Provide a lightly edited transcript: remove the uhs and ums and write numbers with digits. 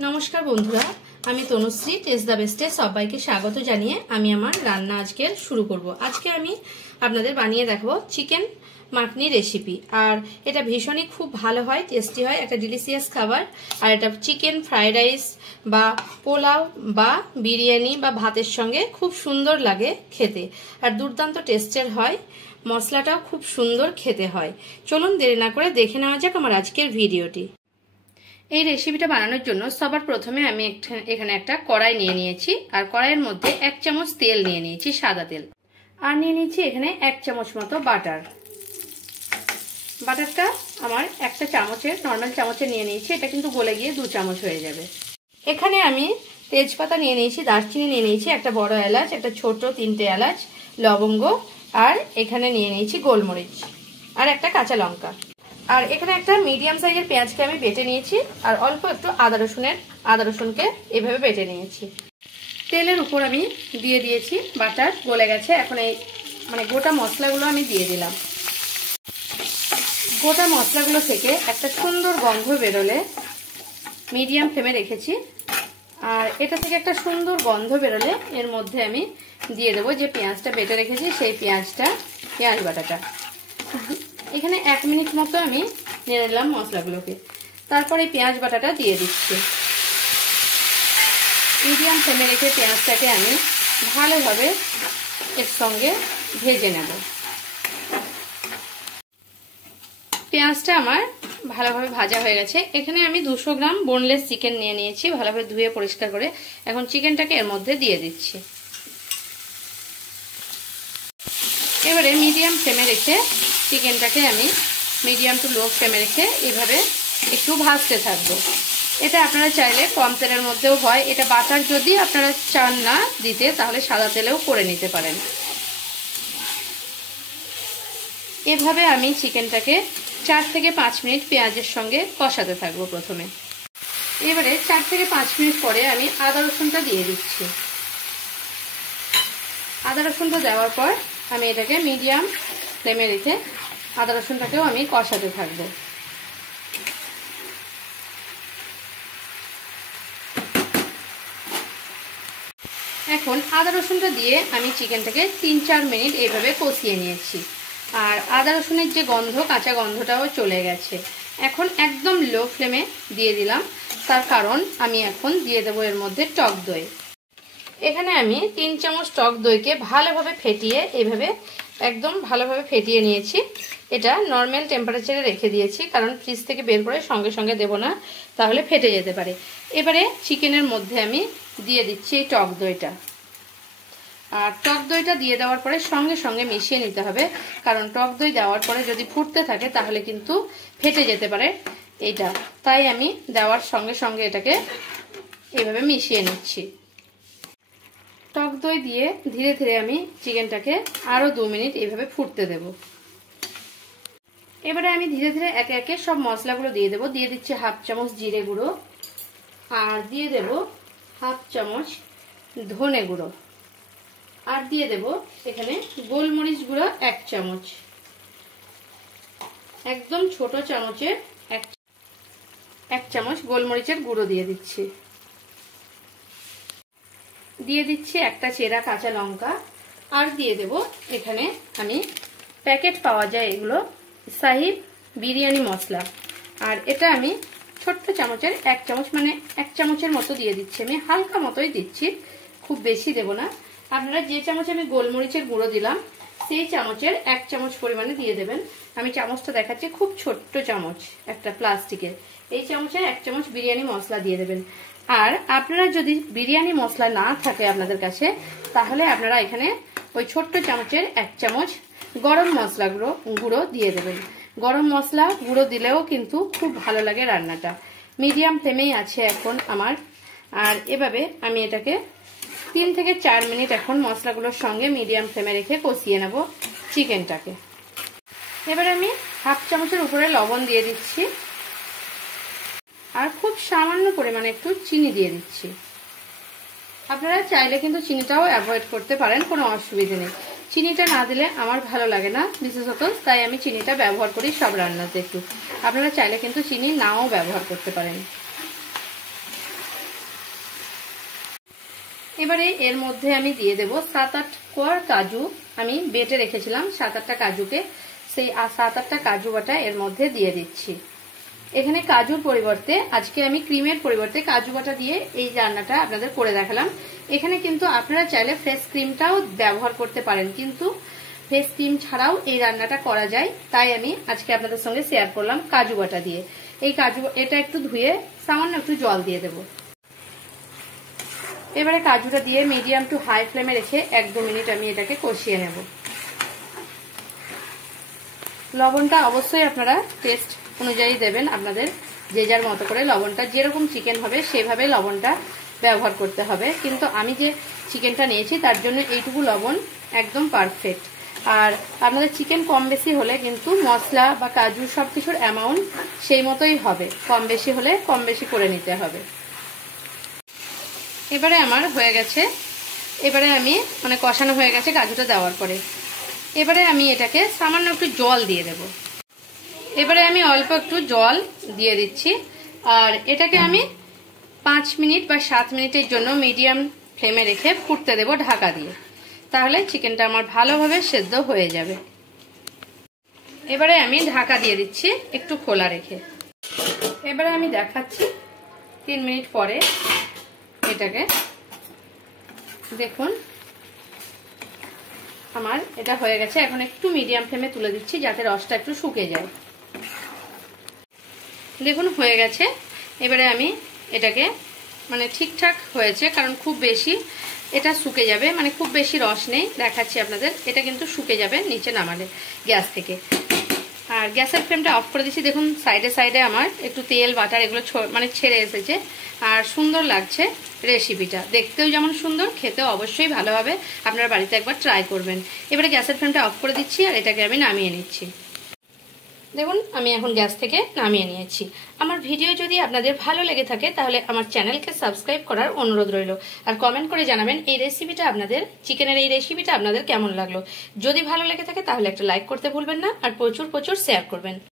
नमस्कार बंधुरा आमी तनुश्री टेस्ट द बेस्टे सबाइके स्वागत जानिए आमी आमार रान्ना आजके शुरू करब। आजके आमी आपनादेर बानिये देखाबो चिकेन माखनी रेसिपि और एटा भीषण खूब भालो हय, टेस्टी हय, एक डिलिशियास खाबार। और एटा चिकेन फ्राइड राइस बा पोलाव बा बिरियानी बा भातेर संगे खूब सुंदर लागे खेते और दुर्दान्त टेस्टेर हय। मशलाटाও खूब सुंदर खेते हय। चलुन देरी ना करे देखे नेওয়া যাক আমার আজকের ভিডিওটি। এই রেসিপিটা বানানোর জন্য সবার প্রথমে আমি এখানে একটা কড়াই নিয়ে নিয়েছি আর কড়াইয়ের মধ্যে 1 চামচ তেল নিয়ে নিয়েছি, সাদা তেল। আর নিয়ে নিয়েছি এখানে 1 চামচ মতো বাটার। বাটারটা আমার একটা চামচের নরমাল চামচে নিয়ে নিয়েছি, এটা কিন্তু গলে গিয়ে 2 চামচ হয়ে যাবে। এখানে আমি তেজপাতা নিয়ে নিয়েছি, দারচিনি নিয়ে নিয়েছি, একটা বড় এলাচ, একটা ছোট 3টে এলাচ, লবঙ্গ আর এখানে নিয়ে নিয়েছি গোলমরিচ আর একটা কাঁচা লঙ্কা। আর এখানে একটা মিডিয়াম সাইজের পেঁয়াজকে আমি বেটে নিয়েছি আর অল্প একটু আদা রসুনকে এভাবে বেটে নিয়েছি। তেলের উপর আমি দিয়ে দিয়েছি বাটার, গলে গেছে। এখন এই গোটা মশলাগুলো আমি দিয়ে দিলাম। গোটা মশলাগুলো থেকে একটা সুন্দর গন্ধ বেরোলে মিডিয়াম ফ্লেমে রেখেছি। আর এটা থেকে একটা সুন্দর গন্ধ বেরোলে এর মধ্যে আমি দিয়ে দেবো যে পেঁয়াজটা বেটে রেখেছি, সেই পেঁয়াজ বাটাটা। এখানে 1 মিনিট মতো আমি নেড়ে নিলাম মশলাগুলোকে। তারপরে পেঁয়াজ বাটাটা দিয়ে দিচ্ছি। মিডিয়াম ফ্লেমে রেখে পেঁয়াজটাকে আমি ভালোভাবে এর সঙ্গে ভেজে নেব। পেঁয়াজটা আমার ভালোভাবে ভাজা হয়ে গেছে। এখানে আমি 200 গ্রাম বোনলেস চিকেন নিয়ে নিয়েছি, ভালোভাবে ধুয়ে পরিষ্কার করে। এখন চিকেনটাকে এর মধ্যে দিয়ে দিচ্ছি। এবারে মিডিয়াম ফ্লেমে রেখে চিকেনটাকে আমি মিডিয়াম টু লো ফ্লেমে রেখে এইভাবে একটু ভাজতে থাকবো। এটা আপনারা চাইলে কম তেলের মধ্যেও হয়। এটা বাটার যদি আপনারা চান না দিতে তাহলে সাদা তেলেও করে নিতে পারেন। এভাবে আমি চিকেনটাকে 4 থেকে 5 মিনিট পেঁয়াজের সঙ্গে কষাতে থাকবো প্রথমে। এবারে 4 থেকে 5 মিনিট পরে আমি আদা রসুনটা দিয়ে দিচ্ছি। আদা রসুনটা দেওয়ার পর আমি এটাকে মিডিয়াম ফ্লেমে রেখে আদা রসুনটাকেও আমি কষাতে থাকবো। এখন আদা রসুনটা দিয়ে আমি চিকেনটাকে 3-4 মিনিট এইভাবে কষিয়ে নিয়েছি। আর আদা রসুনের যে গন্ধ, কাঁচা গন্ধটাও চলে গেছে। এখন একদম লো ফ্লেমে দিয়ে দিলাম, তার কারণ আমি এখন দিয়ে দেবো এর মধ্যে টক দই। এখানে আমি 3 চামচ টক দইকে ভালোভাবে ফেটিয়ে এইভাবে একদম ভালোভাবে ফেটিয়ে নিয়েছি। এটা নর্মাল টেম্পারেচারে রেখে দিয়েছি, কারণ ফ্রিজ থেকে বের করে সঙ্গে সঙ্গে দেব না, তাহলে ফেটে যেতে পারে। এবারে চিকেনের মধ্যে আমি দিয়ে দিচ্ছি এই টক দইটা। আর টক দইটা দিয়ে দেওয়ার পরে সঙ্গে সঙ্গে মিশিয়ে নিতে হবে, কারণ টক দই দেওয়ার পরে যদি ফুটতে থাকে তাহলে কিন্তু ফেটে যেতে পারে এইটা। তাই আমি দেওয়ার সঙ্গে সঙ্গে এটাকে এইভাবে মিশিয়ে নিচ্ছি। টক দই দিয়ে ধীরে ধীরে আমি চিকেনটাকে আরো 2 মিনিট এইভাবে ফুটতে দেব। এবারে আমি ধীরে ধীরে একে একে সব মশলাগুলো দিয়ে দেব। দিয়ে দিচ্ছি 1/2 চামচ জিরে গুঁড়ো, আর দিয়ে দেব 1/2 চামচ ধনে গুঁড়ো, আর দিয়ে দেব এখানে গোলমরিচ গুঁড়ো 1 চামচ। একদম ছোট চামচের 1 চামচ গোলমরিচের গুঁড়ো দিয়ে দিচ্ছি। দিয়ে দিচ্ছি একটা চেরা কাঁচা লঙ্কা, আর দিয়ে দেব এখানে আমি প্যাকেট পাওয়া যায় এগুলো সাহিব বিরিয়ানি মশলা। আর এটা আমি ছোট্ট চামচের 1 চামচ, 1 চামচের মতো দিয়ে দিচ্ছি। আমি হালকা মতোই দিচ্ছি, খুব বেশি দেব না। আপনারা যে চামচে আমি গোলমরিচের গুঁড়ো দিলাম সেই চামচের 1 চামচ পরিমাণে দিয়ে দেবেন। আমি চামচটা দেখাচ্ছি, খুব ছোট্ট চামচ একটা প্লাস্টিকের। এই চামচের 1 চামচ বিরিয়ানি মশলা দিয়ে দেবেন। আর আপনারা যদি বিরিয়ানি মশলা না থাকে আপনাদের কাছে, তাহলে আপনারা এখানে ওই ছোট্ট চামচের 1 চামচ গরম মশলা গুঁড়ো দিয়ে দেবেন। গরম মশলা গুঁড়ো দিলেও কিন্তু খুব ভালো লাগে রান্নাটা। মিডিয়াম ফ্লেমেই আছে এখন আমার। আর এভাবে আমি এটাকে 3 থেকে 4 মিনিট এখন মশলাগুলোর সঙ্গে মিডিয়াম ফ্লেমে রেখে কষিয়ে নেব চিকেনটাকে। এবারে আমি 1/2 চামচের উপরে লবণ দিয়ে দিচ্ছি, আর খুব সামান্য পরিমাণে একটু চিনি দিয়ে দিচ্ছি। আপনারা চাইলে কিন্তু চিনিটাও অ্যাভয়েড করতে পারেন, কোনো অসুবিধা নেই। চিনিটা না দিলে আমার ভালো লাগে না বিশেষত, তাই আমি চিনিটা ব্যবহার করি সব রান্নাতে একটু। আপনারা চাইলে কিন্তু চিনি নাও ব্যবহার করতে পারেন। এবারে এর মধ্যে আমি দিয়ে দেব 7-8 কোয়া কাজু। আমি বেটে রেখেছিলাম 7-8টা কাজুকে, সেই 7-8টা কাজু বাটা এর মধ্যে দিয়ে দিচ্ছি। এখানে কাজুর পরিবর্তে আজকে আমি ক্রিমের পরিবর্তে কাজু বাটা দিয়ে এই রান্নাটা আপনাদের করে দেখালাম। এখানে কিন্তু আপনারা চাইলে ফ্রেশ ক্রিমটাও ব্যবহার করতে পারেন, কিন্তু ফ্রেশ ক্রিম ছাড়াও এই রান্নাটা করা যায়, তাই আমি আজকে আপনাদের সঙ্গে শেয়ার করলাম কাজু বাটা দিয়ে। এই এটা একটু ধুয়ে সামান্য একটু জল দিয়ে দেব। এবারে কাজুটা দিয়ে মিডিয়াম টু হাই ফ্লেমে রেখে 1-2 মিনিট আমি এটাকে কষিয়ে নেব। লবণটা অবশ্যই আপনারা টেস্ট অনুযায়ী দেবেন, আপনাদের যে যার মতো করে লবণটা, যেরকম চিকেন হবে সেভাবে লবণটা ব্যবহার করতে হবে। কিন্তু আমি যে চিকেনটা নিয়েছি তার জন্য এইটুকু লবণ একদম পারফেক্ট। আর আপনাদের চিকেন কম বেশি হলে কিন্তু মশলা বা কাজু সবকিছুর অ্যামাউন্ট সেই মতোই হবে, কম বেশি হলে কম বেশি করে নিতে হবে। এবারে আমার হয়ে গেছে, এবারে আমি কষানো হয়ে গেছে কাজুটা দেওয়ার পরে। এবারে আমি এটাকে সামান্য একটু জল দিয়ে দেব। এবারে আমি অল্প একটু জল দিয়ে দিচ্ছি, আর এটাকে আমি 5 মিনিট বা 7 মিনিটের জন্য মিডিয়াম ফ্লেমে রেখে ফুটতে দেব ঢাকা দিয়ে, তাহলে চিকেনটা আমার ভালোভাবে সেদ্ধ হয়ে যাবে। এবারে আমি ঢাকা দিয়ে দিচ্ছি একটু খোলা রেখে। এবারে আমি দেখাচ্ছি 3 মিনিট পরে এটাকে দেখুন আমার এটা হয়ে গেছে। এখন একটু মিডিয়াম ফ্লেমে তুলে দিচ্ছি যাতে রসটা একটু শুকে যায়। দেখুন হয়ে গেছে। এবারে আমি এটাকে ঠিকঠাক হয়েছে, কারণ খুব বেশি এটা শুকে যাবে, খুব বেশি রস নেই, দেখাচ্ছি আপনাদের। এটা কিন্তু শুকে যাবে নিচে নামালে গ্যাস থেকে। আর গ্যাসের ফ্লেমটা অফ করে দিচ্ছি। দেখুন সাইডে সাইডে আমার একটু তেল বাটার এগুলো ছেড়ে এসেছে, আর সুন্দর লাগছে রেসিপিটা। দেখতেও যেমন সুন্দর, খেতেও অবশ্যই ভালো হবে। আপনারা বাড়িতে একবার ট্রাই করবেন। এবারে গ্যাসের ফ্লেমটা অফ করে দিচ্ছি আর এটাকে আমি নামিয়ে নিচ্ছি। দেখুন আমি এখন গ্যাস থেকে নামিয়ে নিয়েছি। আমার ভিডিও যদি আপনাদের ভালো লেগে থাকে তাহলে আমার চ্যানেলকে সাবস্ক্রাইব করার অনুরোধ রইল, আর কমেন্ট করে জানাবেন এই রেসিপিটা আপনাদের, চিকেনের এই রেসিপিটা আপনাদের কেমন লাগলো। যদি ভালো লেগে থাকে তাহলে একটা লাইক করতে ভুলবেন না, আর প্রচুর শেয়ার করবেন।